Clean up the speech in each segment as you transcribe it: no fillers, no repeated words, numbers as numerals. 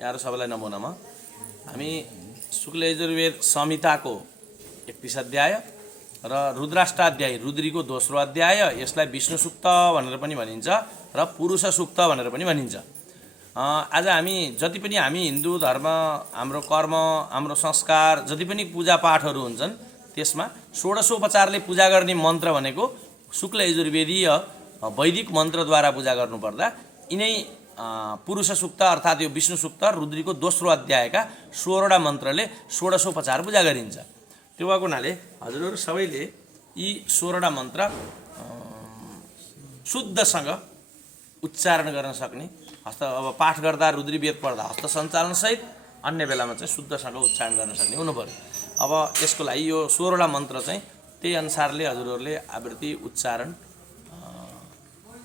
यहाँ सबैलाई नमो नमः। हामी शुक्ल यजुर्वेद संहिताको 31 अध्याय र रुद्राष्टाध्याय रुद्रीको दोस्रो अध्याय, यसलाई विष्णु सूक्त भनेर पनि भनिन्छ र पुरुष सूक्त भनेर पनि भनिन्छ। आज हामी जति पनि हामी हिन्दू धर्म, हाम्रो कर्म, हाम्रो संस्कार, जति पनि पूजापाठहरू हुन्छन् त्यसमा षोडशोपचारले पूजा गर्ने मन्त्र भनेको शुक्ल यजुर्वेदीय वैदिक मन्त्रद्वारा पूजा गर्नुपर्दा यिनै पुरुष सूक्त अर्थात् यो विष्णु सूक्त रुद्रीको दोस्रो अध्यायका 16वटा मन्त्रले षोडशोपचार पूजा गरिन्छ। त्यो भएको हुनाले हजुरहरू सबैले यी 16वटा मन्त्र शुद्धसँग उच्चारण गर्न सक्ने, अब पाठ गर्दा रुद्री वेद पढ्दा हस्त सञ्चालनसहित अन्य बेलामा चाहिँ शुद्धसँग उच्चारण गर्न सक्ने हुनु पर्यो। अब यसको लागि यो 16वटा मन्त्र चाहिँ त्यही अनुसारले हजुरहरूले आवृत्ति उच्चारण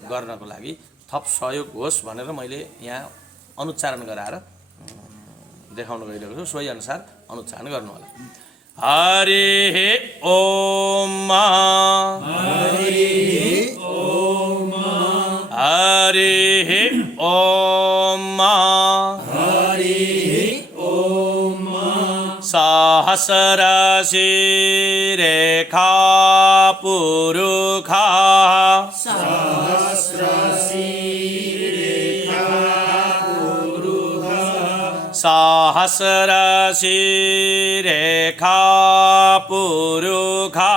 गर्नको लागि थप सहयोग होस् भनेर मैले यहाँ अनुच्चारण गराएर देखाउन गइरहेको छु। सोही अनुसार अनुच्चारण गर्नु होला। हरि ओम हरि ओम हरि ओम हरि ओम सहस्रशी रेखा पुरुखा सहस्रशी रेखा पुरुखा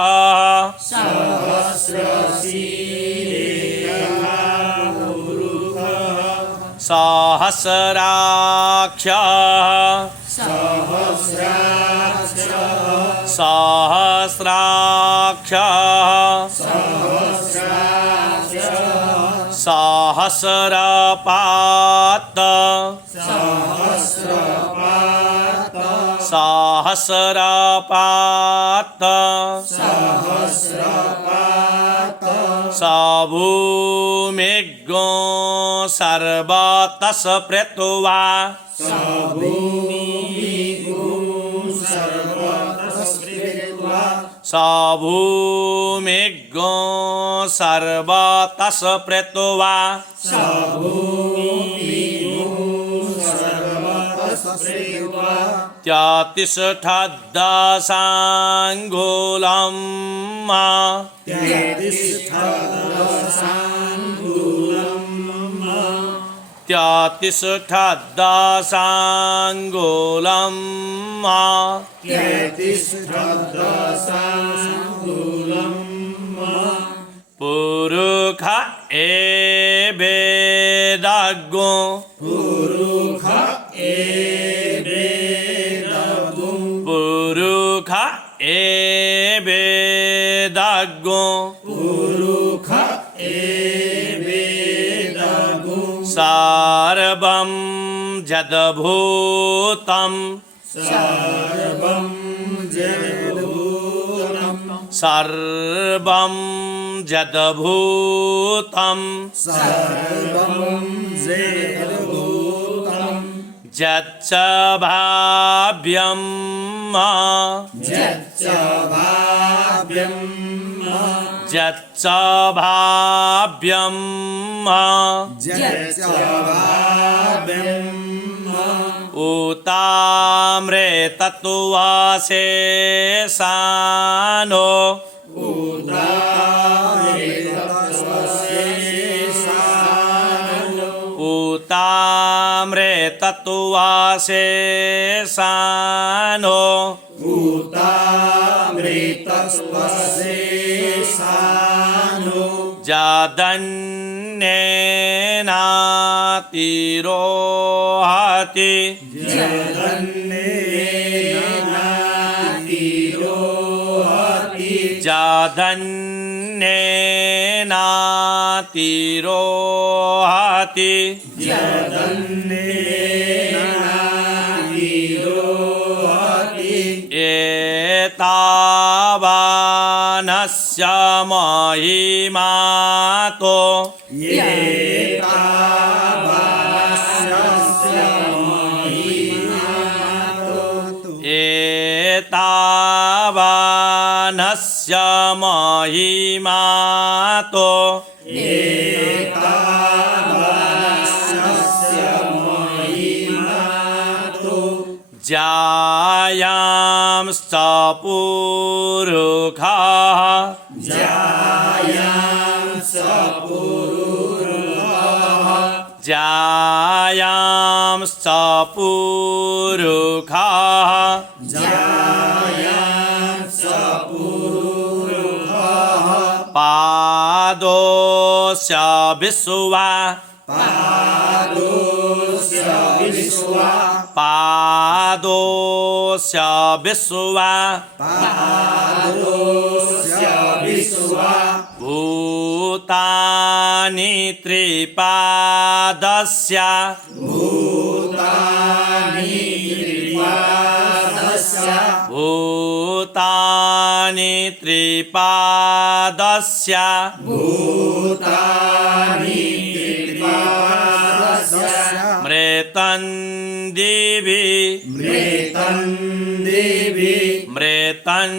सहस्राक्ष सहस्राक्ष सहस्रपात सहस्रपात सभूमिज्ञो सर्वतः प्रेत्वा सभूमिज्ञो सर्वतः प्रेत्वा त्यतिष्ठदशाङ्गुलम् त्यतिष्ठदशाङ्गुलम् पुरुष एवेदज्ञो पुरुष एवेदज्ञो सर्वं जदभूतं सर्वं जदभूतं यच्च भाव्यं उताम्रेतत्त्वशेषानो उताम्रेतत्त्वशेषानो जदन्नेनातिरोहति जदन्नेनातिरोहति एतावानस्य महिमातो एतावानस्य महिमातो ज्यायांश्च पुरुषाः ज्यायांश्च पुरुषाः पादोस्य विश्वा पादोस्य विश्वा भूतानि त्रिपादस्य भूतानि त्रिपादस्य मृतं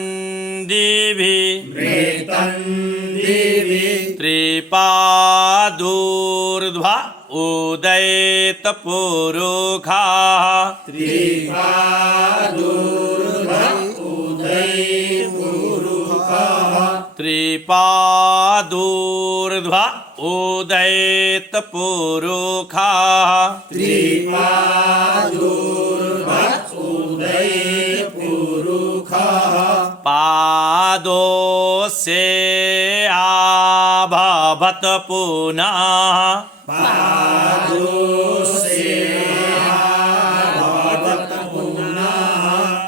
दिवि त्रिपादूर्ध्वा उदयितपुरुषाः त्रिपादूर्ध्वा उदयितपुरुषाः पादोसे आभवत पुनः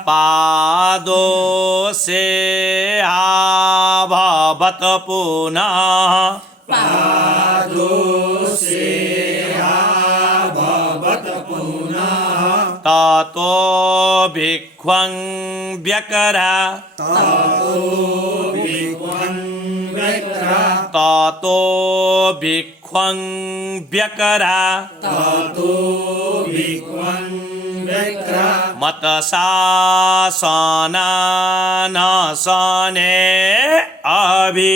पादोसे आभवत पुनः ततो भिक्खवं व्यकरा ततो भिक्खवं व्यकरा मतशासनानशने अभि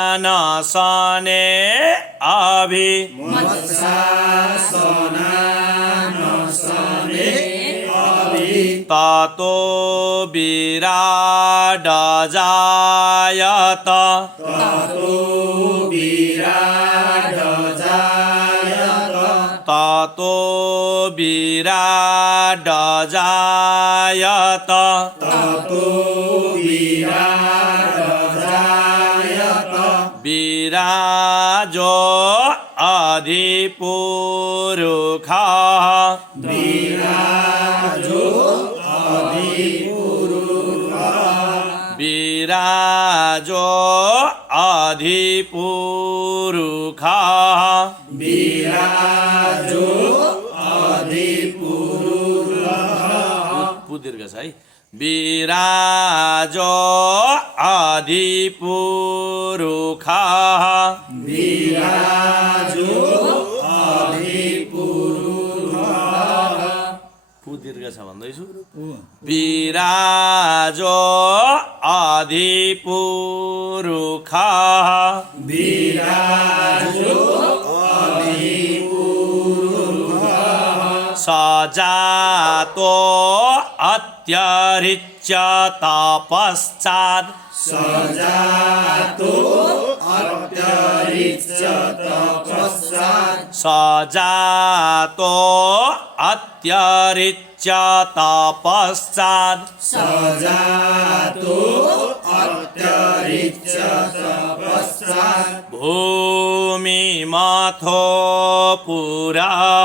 मतशासनानशने अभि ततो विराडजायत ततो विराडजायत विराजो अधिपुरुषः विराजो अधिपुरुषः दीर्घ छ है विराजो अधिपुरुषः दीर्घ छ भन्दैछु विराजो अधिपुरुषः सजातो अत्यरिच्य तपश्चात् सजातो अत्यरिच्य तपश्चात् भूमिमथो पुरः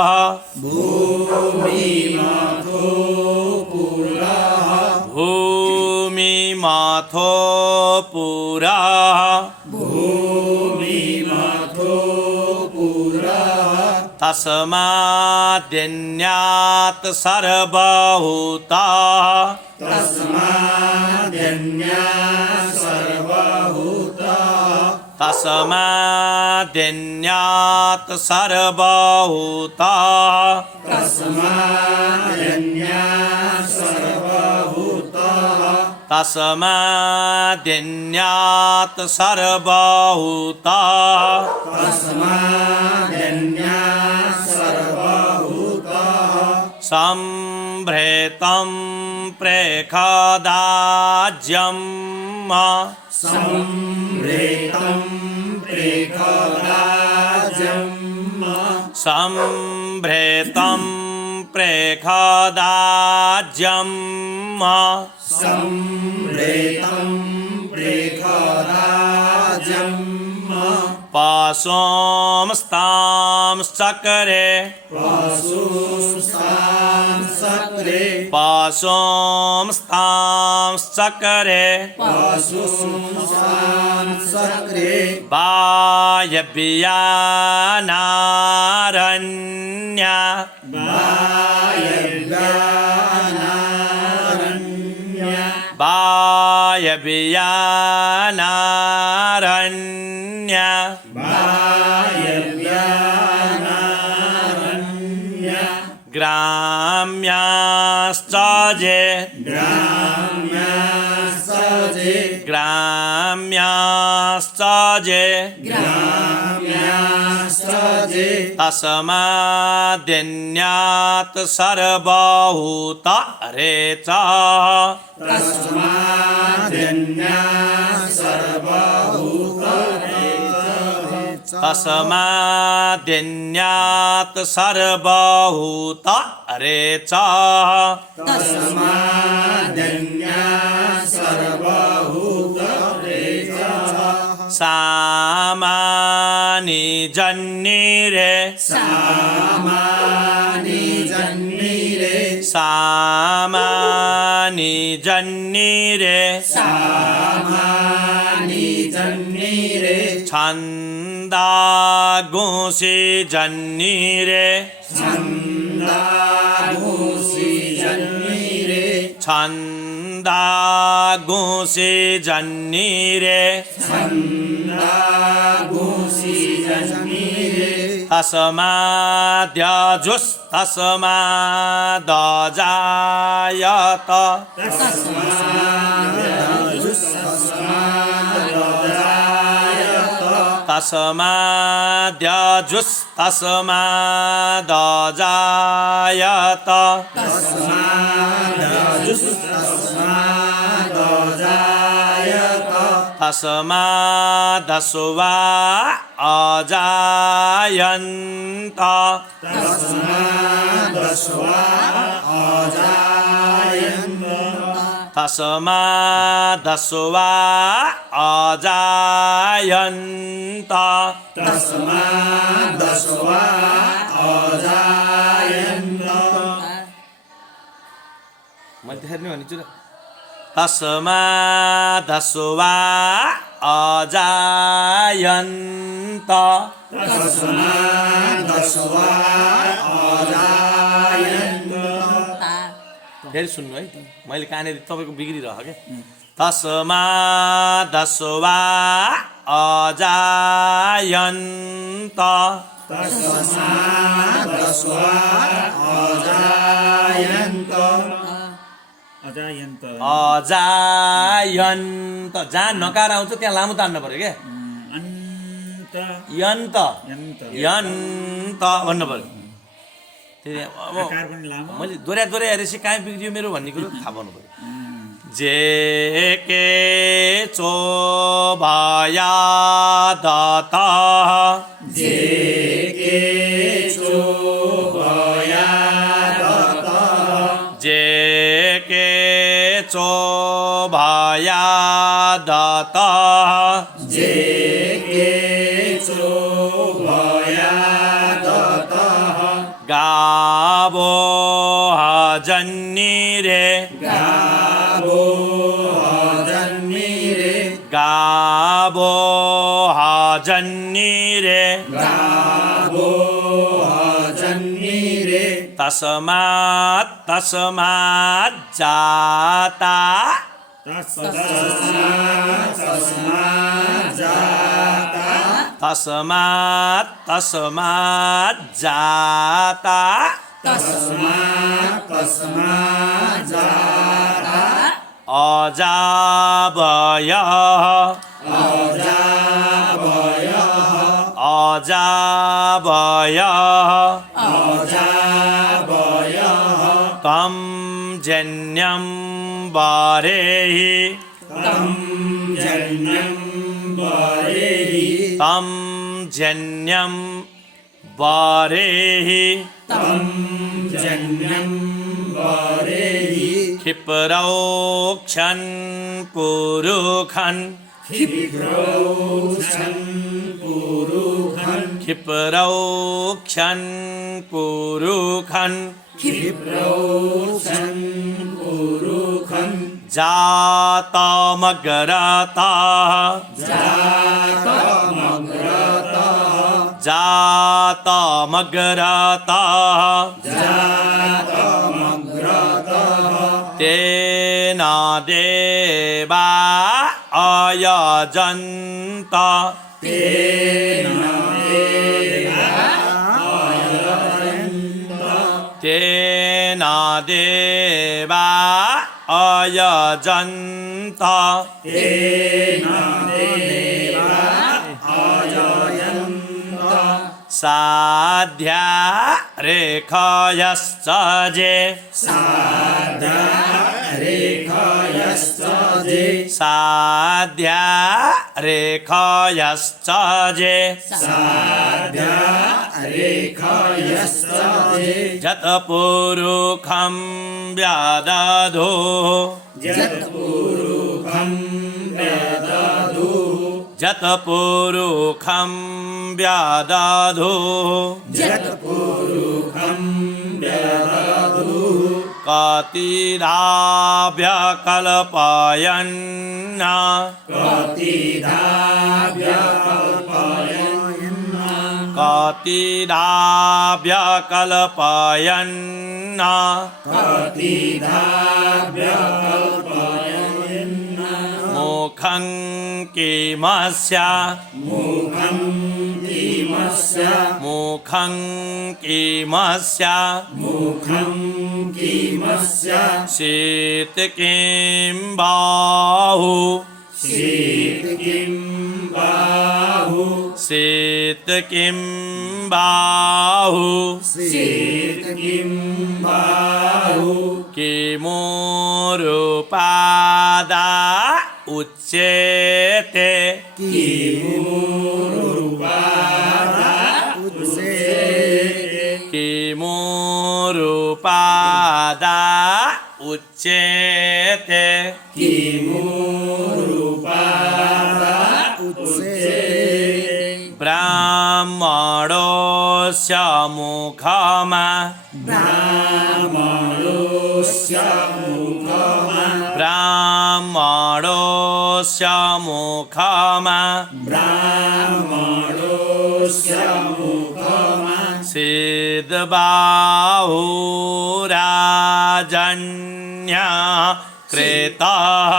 भूमिमथो पुरः तस्माद्यन्यात् सर्वभूतः तस्माद्यन्यात् सर्वभूतः तस्माद्यन्यात् सर्वभूतः सम्भृतं प्रेखदाज्यं सम्भृतं प्रेखदाज्यं पाशोंस्तांश्चक्रे वायव्यानारण्या ग्राम्याश्च जे तस्माद्यन्यात् सर्वभूतरे च तस्माद्यन्यात् सर्वभूतरे च सामानि जन्निरे छन्दागुंसि जन्निरे तस्माद्यजुस्तस्मादजायत तस्माद्यजुस्तस्मादजायत तस्मादस्वा अजायन्त तस्मादस्वा अजायन्त मैले देखाइदिनु भनिछु र तस्मादस्वा अजायन्त फेरि सुन्नु है मैले कहाँनिर तपाईँको बिग्रिरह क्या तस्मादस्वा अजायन्त अजायन्त जहाँ नकार आउँछ त्यहाँ लामो तान्नु पर्यो क्या यन्त यन्त भन्नु पर्यो अब मैले दोहोऱ्याएर चाहिँ कहाँ बिग्रियो मेरो भन्ने कुरो थाहा पाउनु पर्यो जे के चो भया दत चो भया दत गावो हजन्निरे तस्मात् जाता अजावयः तं जन्यं वारेहि तं जन्यं वारेहि क्षिप्रौक्षन् पुरुखन् क्षिप्रौक्षन् पुरुखन् जातमग्रताः तेना देवा अयजन्त तेना देवा अयजन्त साध्या रेखयश्च जे साध्या रेखयश्च जे जतपुरुखं व्यादधो जतपुरुखं व्यादधो कतिधाभ्यकल्पयन् मुखं किमस्य शीत किं बाहु शीत किं बाहु किमूरुपादा उच्यते किमूरुपादा उच्यते ब्राह्मणोऽस्य मुखमा ब्राह्मणोऽस्य मुखमा सिद्धबाहुराजन्या कृतः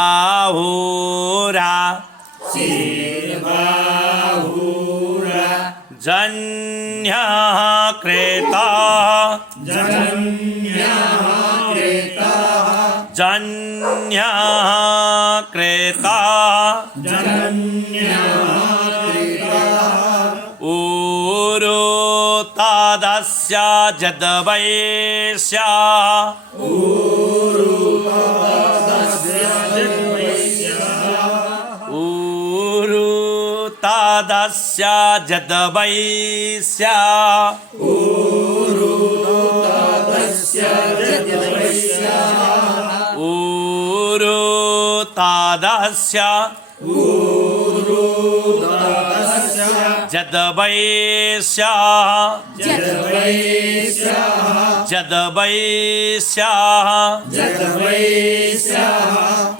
सिद्धबाहुरा जन्यः कृतः जन्यः कृतः ऊरो तदस्य जदवैस्य तदस्य जदवैस्य तदस्य जदवैस्य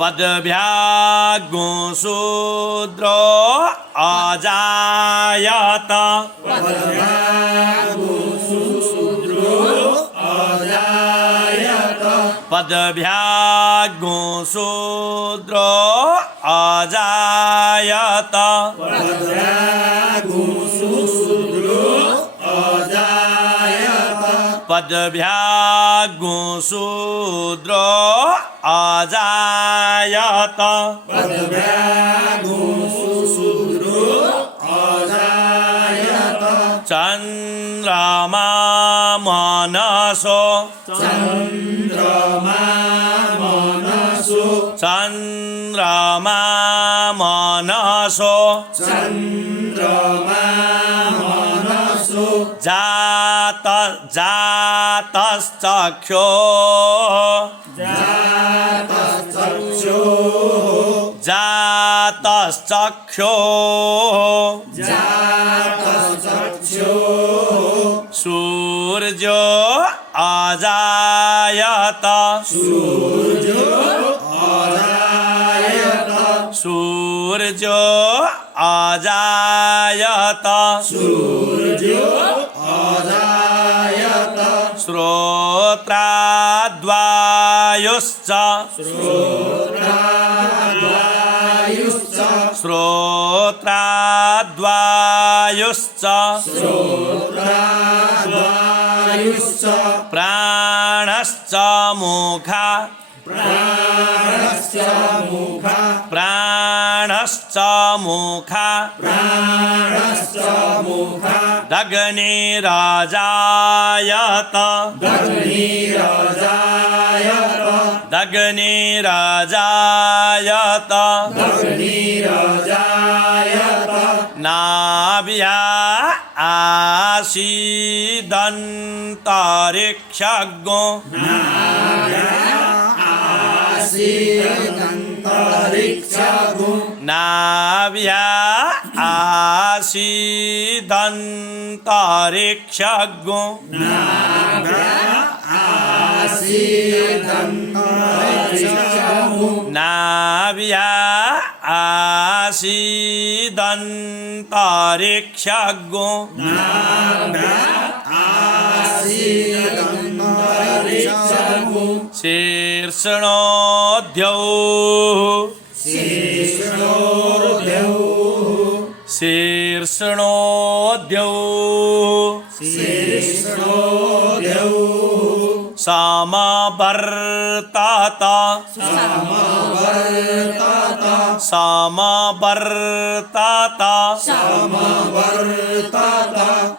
पदभ्यागो शूद्रो अजायत पदभ्यागो शूद्रो अजायत पदभ्यागो शूद्रो अजायत चन्द्रमा मनसो जातश्चक्षो सूर्यो अजायत श्रोत्राद्वायुश्च प्राणश्च मुखा दग्निराजायत नाभ्या आसीदन्तरिक्षगो नाभ्या आसीदन्तरिक्षगो नाभ्या आसीदन्तरिक्षगो शीर्षणोऽध्यौ समवर्तत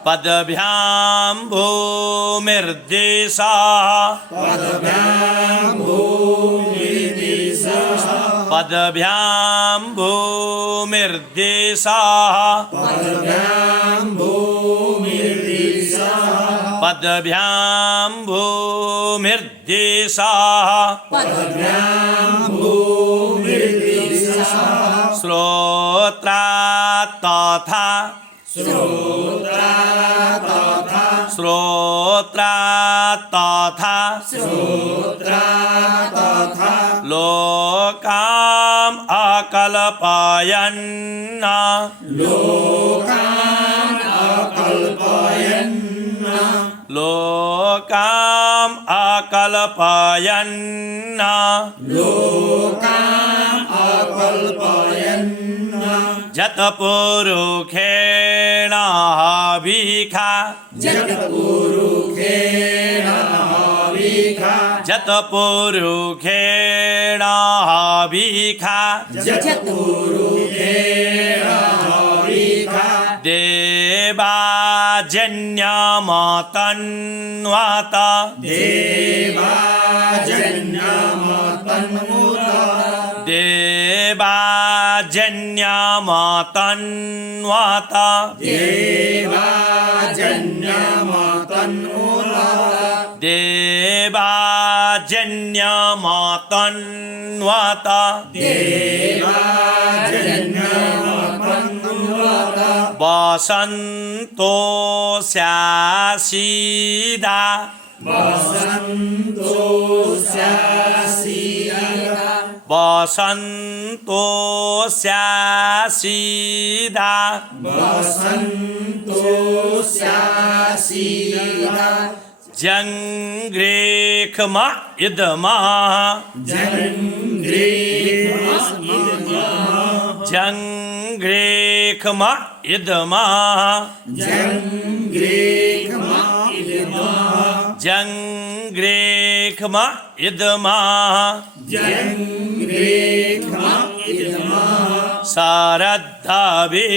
पदभ्यां भूमिर्देशः श्रोत्रा तथा लोकाम् अकल्पयन् जतपुरुषेण हविखा देवाजन्यमतन्वत वसन्तो स्यासीदा जङ्घ्रेखम इदमः जङ्घ्रेखम इदमः जङ्ग्रेख्म इदमा सारद्धाभिः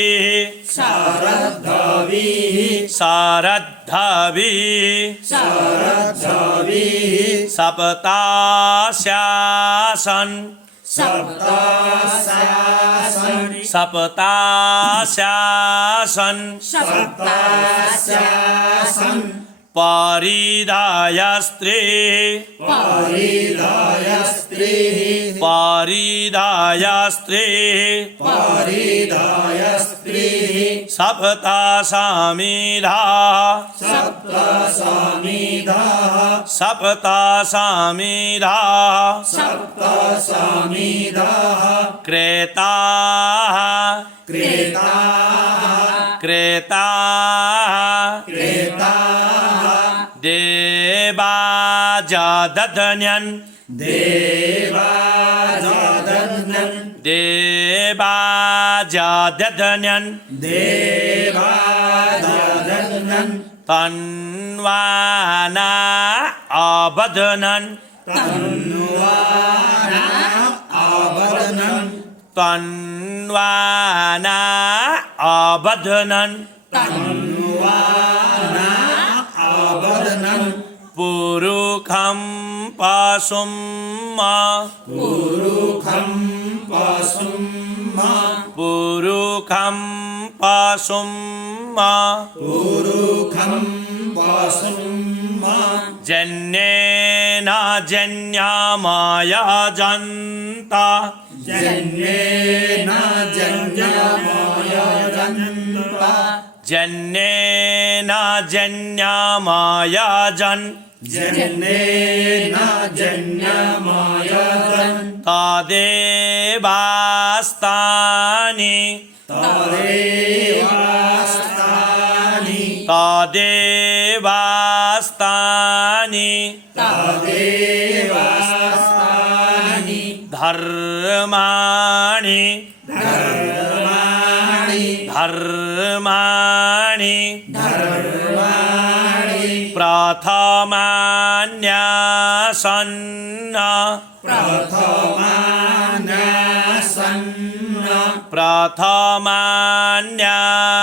सप्तास्यासन परिदायस्त्रे सप्तासामिधा क्रेता देवाजादधन्यन् तन्वाना आबध्नन् पुरुखं पासुम्मा जन्येन जन्यामाया जन्ता तादेवास्तानि धर्माणि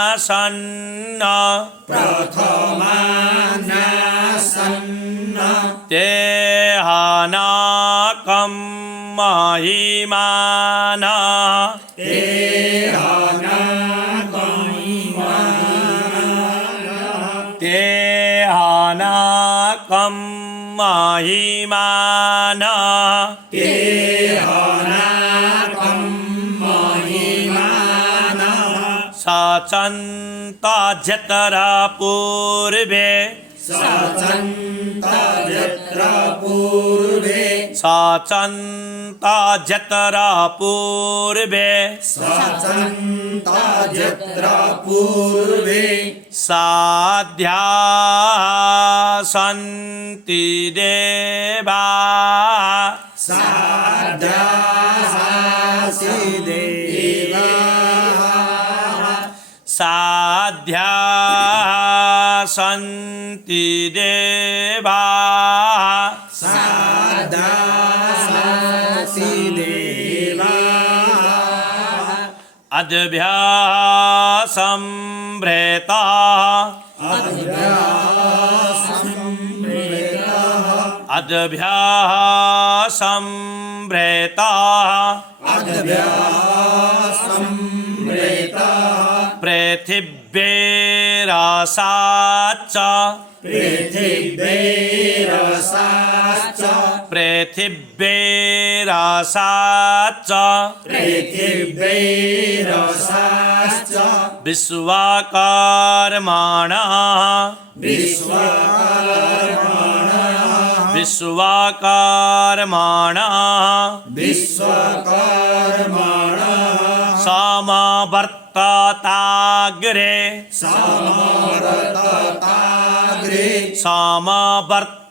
प्रथमान्यासन्न तेहानाकं महिमाना साचन्ता जतरा पूर्वे साध्या सन्ति देवा साध्या सन्ति देवा अद्भ्यासम्भृता पृथिव्यैरासाच्च विश्वकर्मणः समवर्तताग्रे समवर्तताग्रे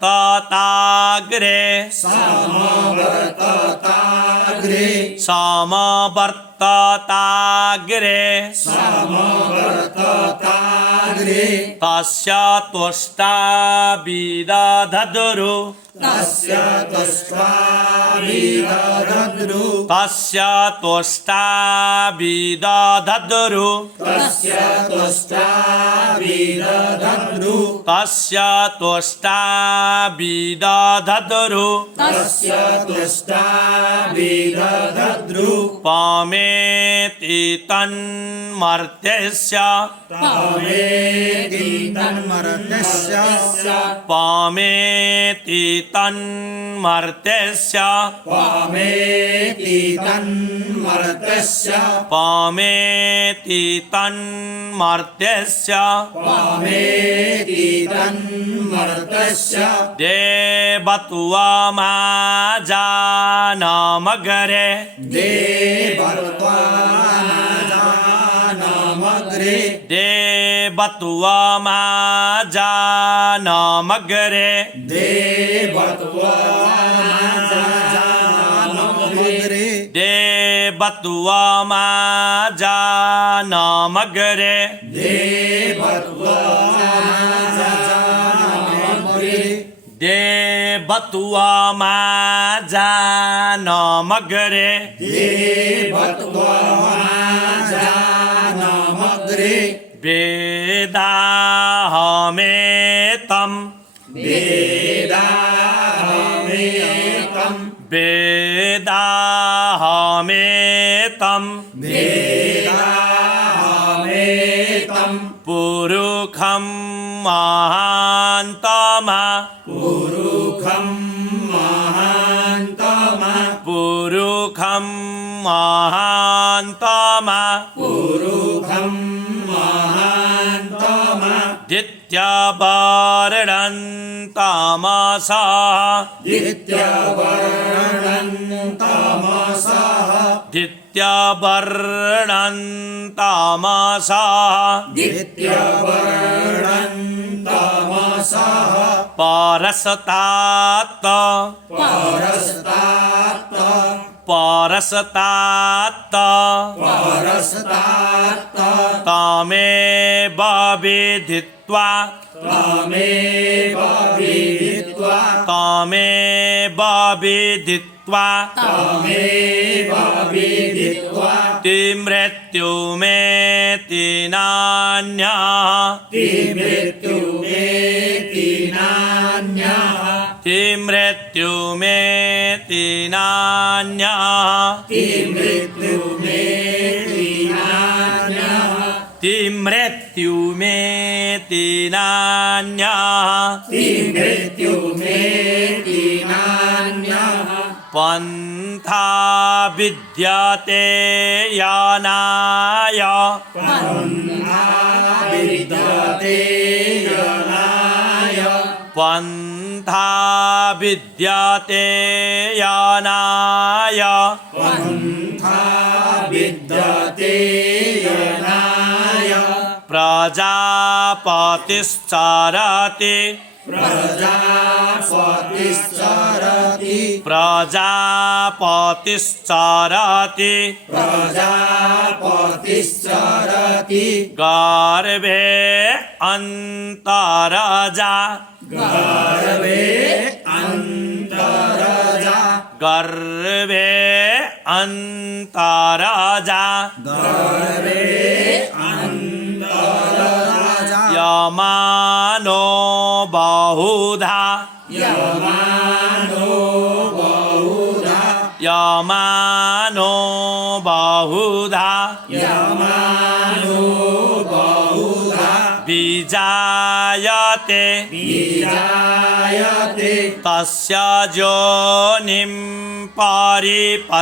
तस्य त्वष्टा विदधद्रु तस्य त्वष्टा विदधद्रु पामेति तन्मर्त्यस्य देवत्वमाजानमग्रे वेदाहमेतं पुरुखं महान्तमा पारसतात तामेव विदित्वा तिमृत्युमेति नान्यः पंथा विद्यते यानाय पंथा विद्यते यानाय प्रजापतिश्चरति गर्भे अन्तरजा यमानो बहुधा बीजायते तस्य योनिं परिपश्यन्ति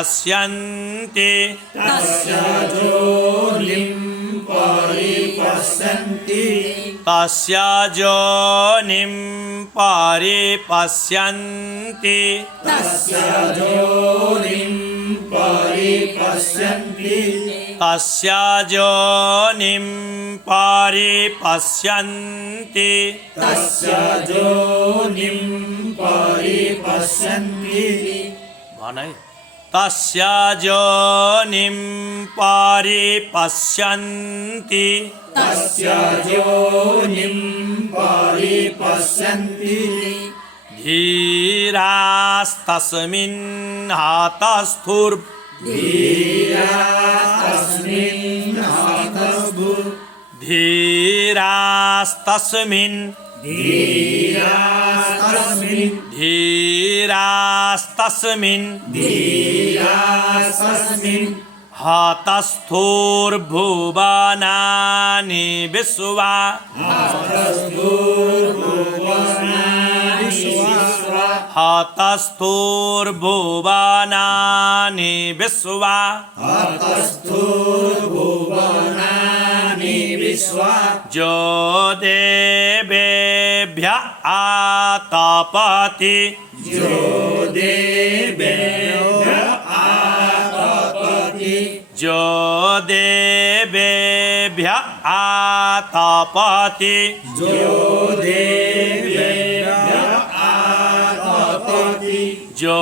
तस्य योनिं परिपश्यन्ति तस्य योनिं परिपश्यन्ति तस्य योनिं परिपश्यन्ति भन है तस्य योनिं परिपश्यन्ति तस्य योनिं परिपश्यन्ति धीरास्तस्मिन् हातस्थुर् धीरास्तस्मिन् हातस्थुर् धीरास्तस्मिन् धीरास्तस्मिन् धीरास्तस्मिन् धीरास्तस्मिन् हतस्थुर्भुवनानि विश्वा हतस्थुर्भुवनानि विश्वा हतस्थुर्भुवनानि विश्वा जो देवेभ्य आतपति जो देवेभ्य आतपति जो देवेभ्य आतपति जो देवेभ्य आतपति जो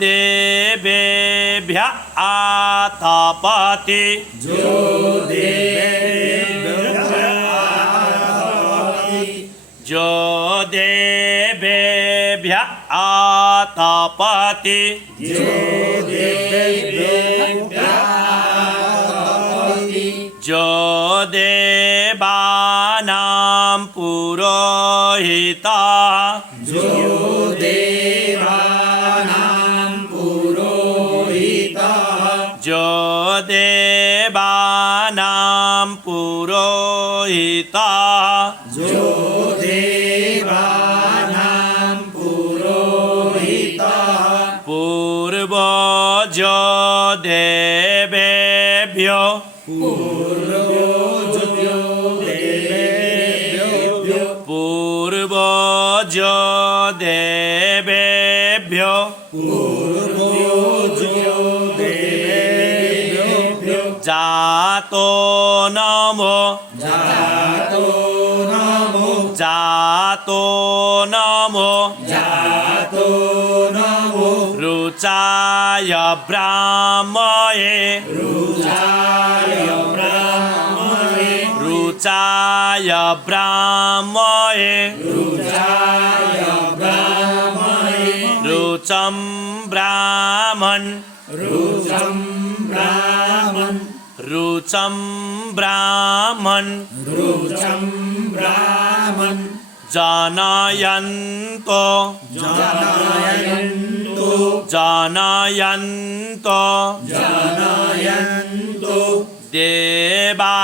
देवेभ्य आतपति जो देवेभ्य आतपति जो देवेभ्य आतपति जो देवेभ्य आतपति जो देवानां पुरोहिता जो देवानां पुरोहिता जो देवानां पुरोहिता जो देवानां पुरोहिता पूर्वजो देवेभ्यो पूर्वजो देवेभ्यो पूर्वजो देवेभ्यो पूर्वजो देवेभ्यो जातो नमो जातो नमो जातो नमो जातो नमो रुचाय ब्राह्मये रुचाय ब्राह्मणे रुचाय ब्राह्मये रुचाय ब्राह्मणे रुचं ब्राह्मन् रुचं ब्राह्मन् रुचं ब्राह्मन् रुचं ब्राह्मन् जानयन्तो जनयन्तु जानयन्तो जनयन्तु देवा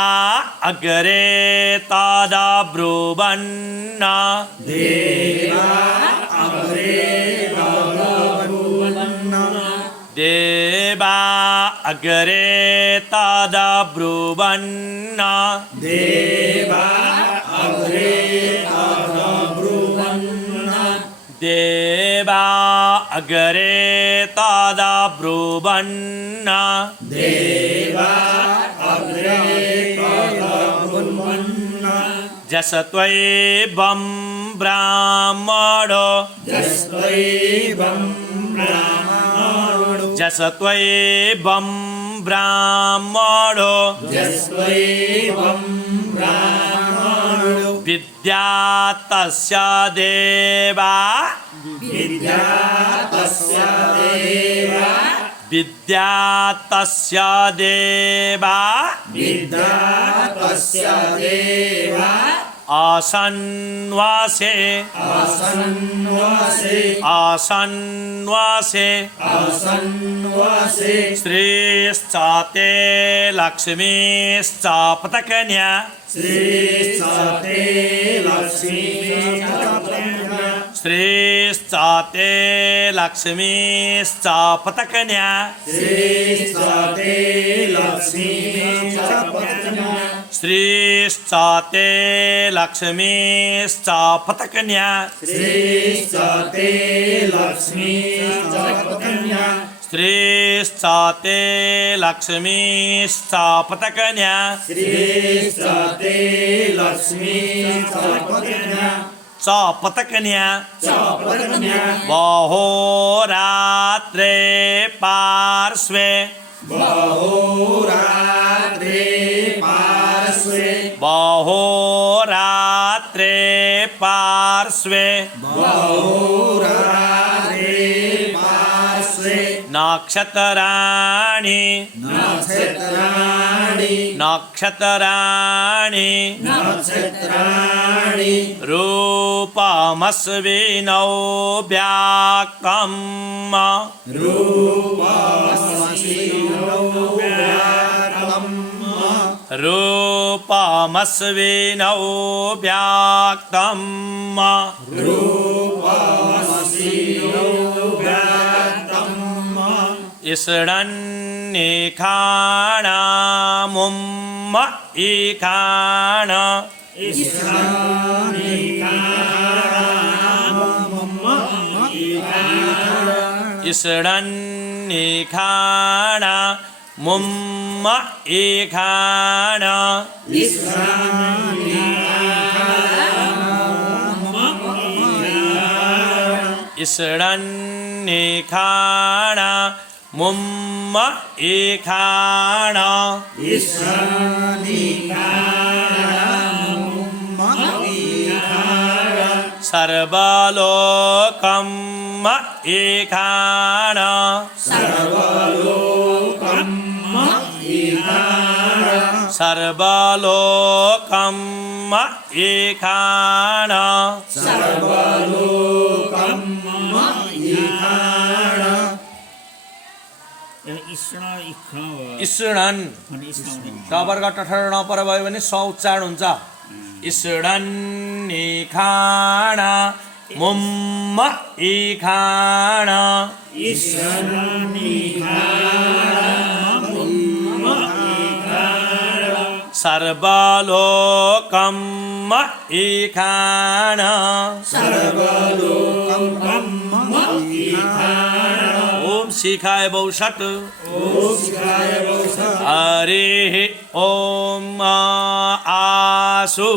अग्रे तदब्रुवन्न देवा अग्रे तदब्रुवन्न देवा अग्रे तदब्रुवन्न देवा अग्रे तदब्रुवन्न देवा अग्रे तदब्रुवन्न देवा अग्रे तदब्रुवन्न जसत्वैवं ब्राह्मणो यस्त्वैवं ब्राह्मणो जसत्वैवं ब्राह्मणो यस्त्वैवं ब्राह्मणो विद्या तस्य देवा विद्या तस्य देवा विद्या तस्य देवा विद्या तस्य देवा आसन्वासे आसन्वासे आसन्वासे आसन्वासे श्रीश्चाते लक्ष्मीश्च पतकन्या श्रीसते लक्ष्मी श्रीश्चाते लक्ष्मीश्च पतकन्या श्रीसते लक्ष्मी पत्न्या श्रीश्चाते लक्ष्मीश्च पतकन्या श्रीसते लक्ष्मी पत्न्या स्त्रीश्च ते लक्ष्मीश्च पतकन्या श्रीश्च ते लक्ष्मीश्च पत्न्या च पतकन्या च पत्न्या बहोरात्रे पार्श्वे बहोरात्रे पार्श्वे बहोरात्रे पार्श्वे बहोरात्रे पार्श्वे नक्षत्राणि नक्षत्राणि नक्षत्राणि नक्षत्राणि रूपमस्विनौ व्याक्तम् रूपमस्विनौ व्याक्तम् रूपमस्विनौ व्याक्तम् रूपमस्विनौ व्याक्तम् इसडन्निखाणामुम्म इखाण इसडन्निखाणामुम्म इखाण इसडन्निखाणामुम्म इखाण सर्वलोकम् इखाण सर्वलोकम् इखाण इसडन् टवर्ग टठर नपर भयो भने स उच्चारण हुन्छ इसडन्निखाण मुम्म इखाण सर्वलोकम् इखाण ओम शिखाय बहुषट् हरिः ओम आसु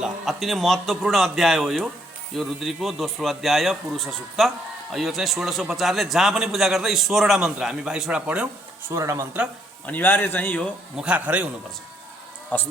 ल अति नै महत्त्वपूर्ण अध्याय हो यो रुद्रीको दोस्रो अध्याय पुरुष सूक्त यो चाहिँ 1650ले जहाँ पनि पूजा गर्दा यी 16वटा मन्त्र हामी 22वटा पढ्यौँ 16वटा मन्त्र अनिवार्य चाहिँ यो मुखाखरै हुनुपर्छ। हस्।